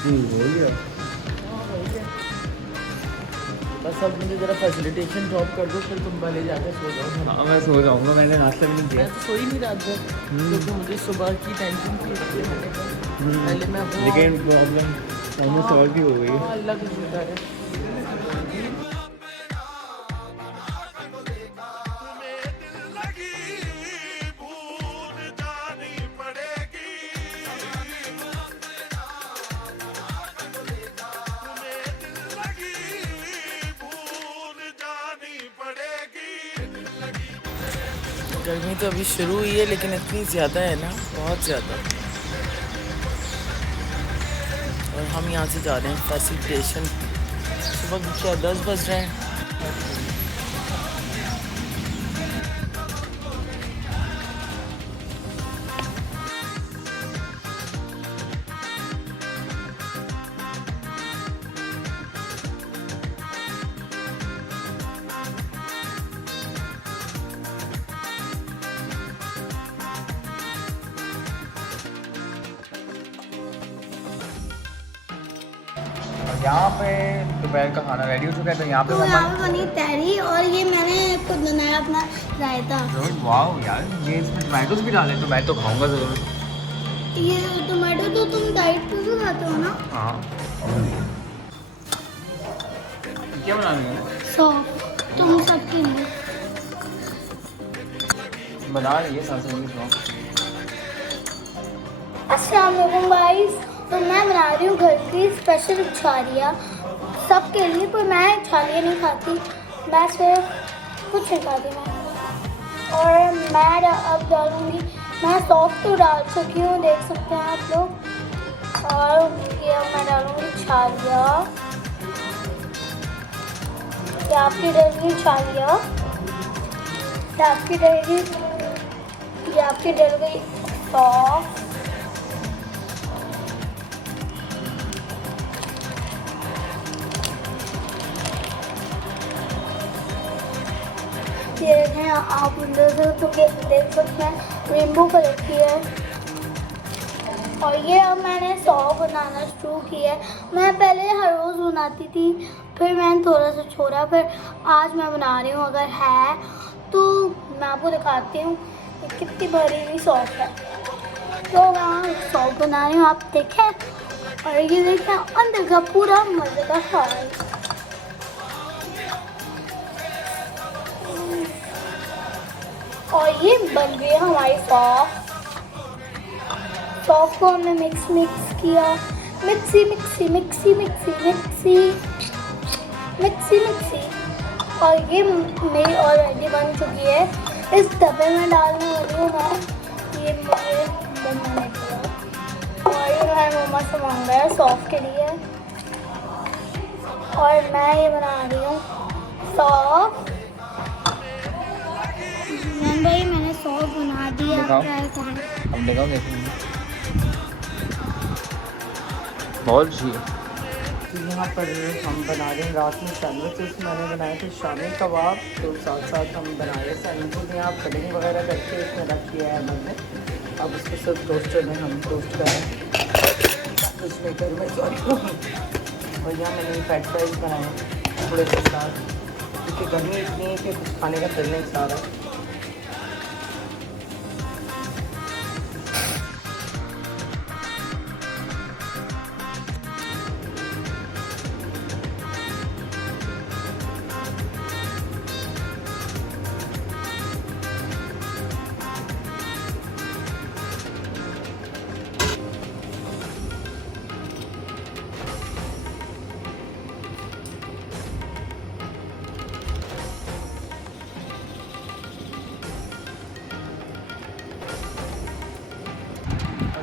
हो गया। बस अब मुझे ज़रा फैसिलिटेशन ड्रॉप कर दो, फिर तुम पहले जाकर सो जाओ। हाँ मैं सो जाऊँगा, मैंने नाश्ता भी नहीं किया। मैं तो सोई नहीं रात भर क्योंकि मुझे सुबह की टेंशन थी, इसलिए मैंने कहा पहले मैं वो लेकिन प्रॉब्लम ऑलमोस्ट सॉल्व भी हो गई है। अल्लाह का शुक्र है। गर्मी तो अभी शुरू हुई है लेकिन इतनी ज़्यादा है ना, बहुत ज़्यादा। और हम यहाँ से जा रहे हैं फैसिलिटेशन। सुबह के क्या 10 बज रहे हैं। यहाँ पे दोपहर का खाना रेडी हो चुका है, तो यहाँ पे तो यहाँ पे बनी तहरी और ये मैंने खुद बनाया अपना रायता। वाह यार, ये इसमें टोमेटोज भी डाले, तो मैं तो खाऊंगा ज़रूर। ये टोमेटो तो तुम डाइट पे भी खाते हो ना? हाँ। क्या बनानी है? तुम सबके लिए बना रही है साथ में। अस्सलाम वालेकुम गाइस। तो मैं बना रही हूँ घर की स्पेशल छालिया सबके लिए, पर मैं छालिया नहीं खाती, मैं सिर्फ कुछ नहीं खाती मैं। और मैं अब डालूँगी, मैं सॉस तो डाल चुकी हूँ, देख सकते हैं आप लोग। और ये अब मैं डालूँगी छालिया। ये आपकी डल गई छालिया, ये आपकी डल गई, ये आपकी डल गई सॉस। ये देखें आप अंदर से तो देख सकते हैं रेनबो कलर की है। और ये अब मैंने सॉस बनाना शुरू किया है। मैं पहले हर रोज़ बनाती थी, फिर मैंने थोड़ा सा छोड़ा, फिर आज मैं बना रही हूँ। अगर है तो मैं आपको दिखाती हूँ कितनी भरी हुई सॉस है। तो मैं सॉस बना रही हूँ, आप देखें। और ये देखें अंदर का पूरा मज़े का है। और ये बन गई हमारी सॉस। सॉस को हमने मिक्स किया, mixie mixie mixie mixie mixie mixie mixie. और ये मेरी ऑलरेडी बन चुकी है। इस डब्बे में डालने वाली हूँ मैं, ये मुझे बनाने के लिए। और ये मैं मम्मा से मांगा है सॉस के लिए। और मैं ये बना रही हूँ सॉस। भाई मैंने सॉस बना दिया, ट्राई करें। अब दिखाओ बहुत अच्छी है। तो यहाँ पर हम बना रहे हैं रात में सैंडविचेस। मैंने बनाए थे शामी कबाब, तो साथ साथ हम बना रहे हैं सैंडविचेस। यहाँ कटिंग वगैरह करके इसमें रख किया है मैंने। अब उसको सिर्फ टोस्टर में हम टोस्ट करें उसमें कर में। और यहाँ मैंने फ्राइड राइस बनाए थोड़े से साथ, क्योंकि गर्मी इतनी है कि कुछ खाने का दिल नहीं चाह रहा।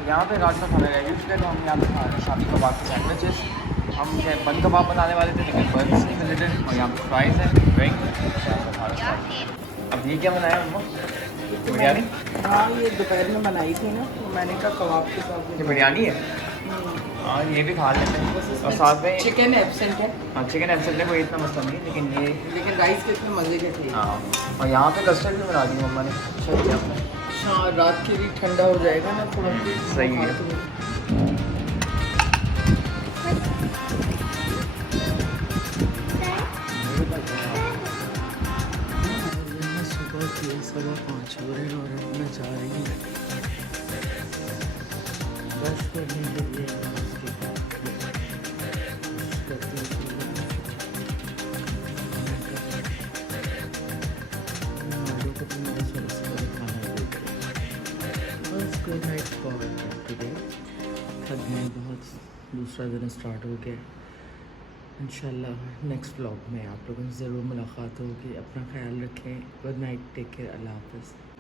यहाँ पे रात का खाना रेडी हो चुका है, तो हम यहाँ पे खा रहे हैं शामी कबाब के सैंडविचेस। हम बन कबाब बनाने वाले थे लेकिन बन नहीं मिले थे। और यहाँ पे फ्राइज़ है, ड्रिंक। अब ये क्या बनाया हमको? बिरयानी? हाँ ये दोपहर में बनाई थी ना, तो मैंने कहा कबाब के साथ। ये बिरयानी है। हाँ ये भी खा लेते हैं। और साथ में चिकन एब्सेंट है। हाँ चिकन एब्सेंट है, कोई इतना मसला नहीं, लेकिन राइस के इतने मज़े के थे। हाँ। और यहाँ पे कस्टर्ड भी बना दी मम्मा ने। अच्छा किया आपने। हाँ रात के लिए ठंडा हो जाएगा ना थोड़ा। सही है। ये 5:15 हो रहे हैं और अब मैं जा रही हूँ ब्रश करने के लिए। उसके बाद करते को तो मेरे सुबह खाना देते बस। Good night for today. थक गए बहुत, दूसरा दिन स्टार्ट हो गया। इंशाल्लाह नेक्स्ट व्लॉग में आप लोगों से ज़रूर मुलाकात होगी। अपना ख्याल रखें। गुड नाइट, टेक केयर, अल्लाह हाफ़िज़।